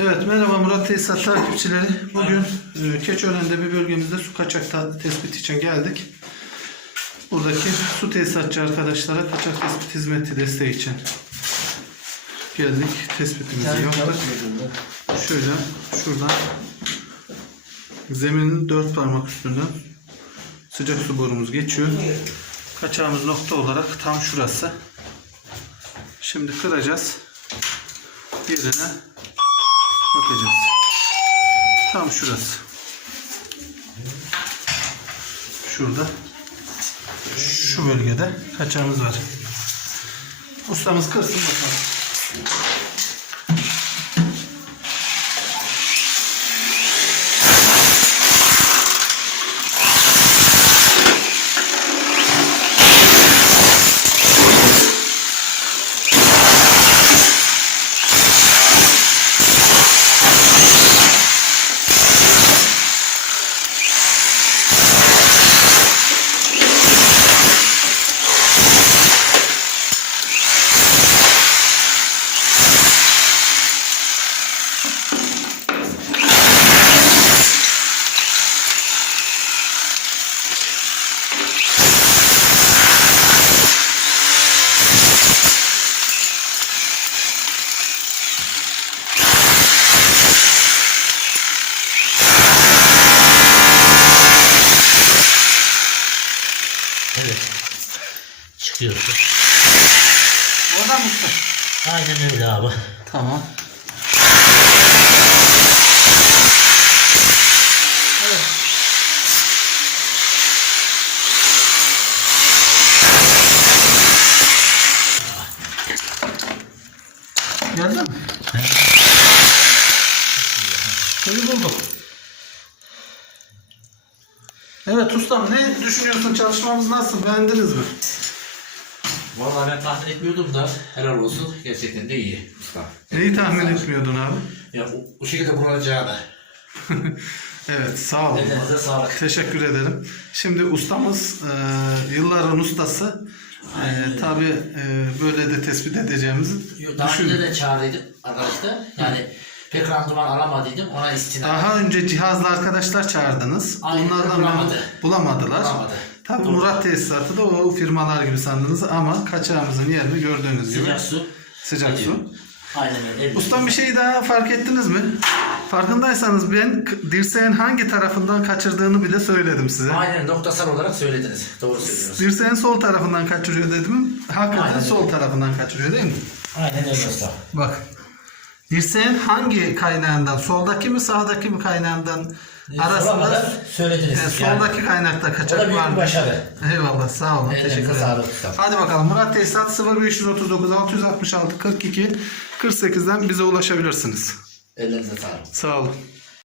Evet merhaba Murat Tesisat takipçileri. Bugün e, Keçiören'de bir bölgemizde su kaçak tespiti için geldik. Buradaki su tesisatçı arkadaşlara kaçak tespit hizmeti desteği için geldik. Tespitimizi yaptık. Şöyle şuradan zeminin dört parmak üstünden sıcak su borumuz geçiyor. Kaçağımız nokta olarak tam şurası. Şimdi kıracağız. Yerine. Tam şurası. Şurada. Şu bölgede kaçağımız var. Ustamız kırsın bakalım. Evet. Çıkıyorsun. Oradan mı? Aynen öyle abi. Tamam. Geldi mi? Seni bulduk. Evet ustam ne düşünüyorsun? Çalışmamız nasıl? Beğendiniz mi? Vallahi ben tahmin etmiyordum da helal olsun. Gerçekten de iyi. Usta. Neyi tahmin etmiyordun abi? Ya bu, bu şekilde kurulacağını. Evet sağ olun. Ellerinize sağlık. Teşekkür ederim. Şimdi ustamız e, yılların ustası. E, Tabi böyle de tespit edeceğimizi Daha önce düşün. de çağırdıydım arkadaşlar. Yani pek randıman alamadıydım. Ona istinad. Daha önce cihazlı arkadaşlar çağırdınız. Aynen, Onlardan bulamadı. bulamadılar. Bulamadı. Tabi Doğru. Murat Tesisatı da o firmalar gibi sandınız ama kaçağımızın yerini gördüğünüz gibi Sıcak su. sıcak su. Aynen öyle. Ustam bir şey daha fark ettiniz mi? Farkındaysanız ben dirseğin hangi tarafından kaçırdığını bile söyledim size. Aynen noktasal olarak söylediniz. Doğru söylüyorsunuz. Dirseğin sol tarafından kaçırıyor dedim. Hakikaten Aynen. sol tarafından kaçırıyor değil mi? Aynen öyle usta. Bak. Dirseğin hangi kaynağından? Soldaki mi sağdaki mi kaynağından arasında kadar söylediniz. e, yani. soldaki kaynakta O da kaçak büyük var. bir başarı. Eyvallah sağ olun. Ellerinize Teşekkür ederim. Hadi bakalım Murat Tesisat 0539 666 42 48'den bize ulaşabilirsiniz. Ellerinize sağlık. Sağ olun.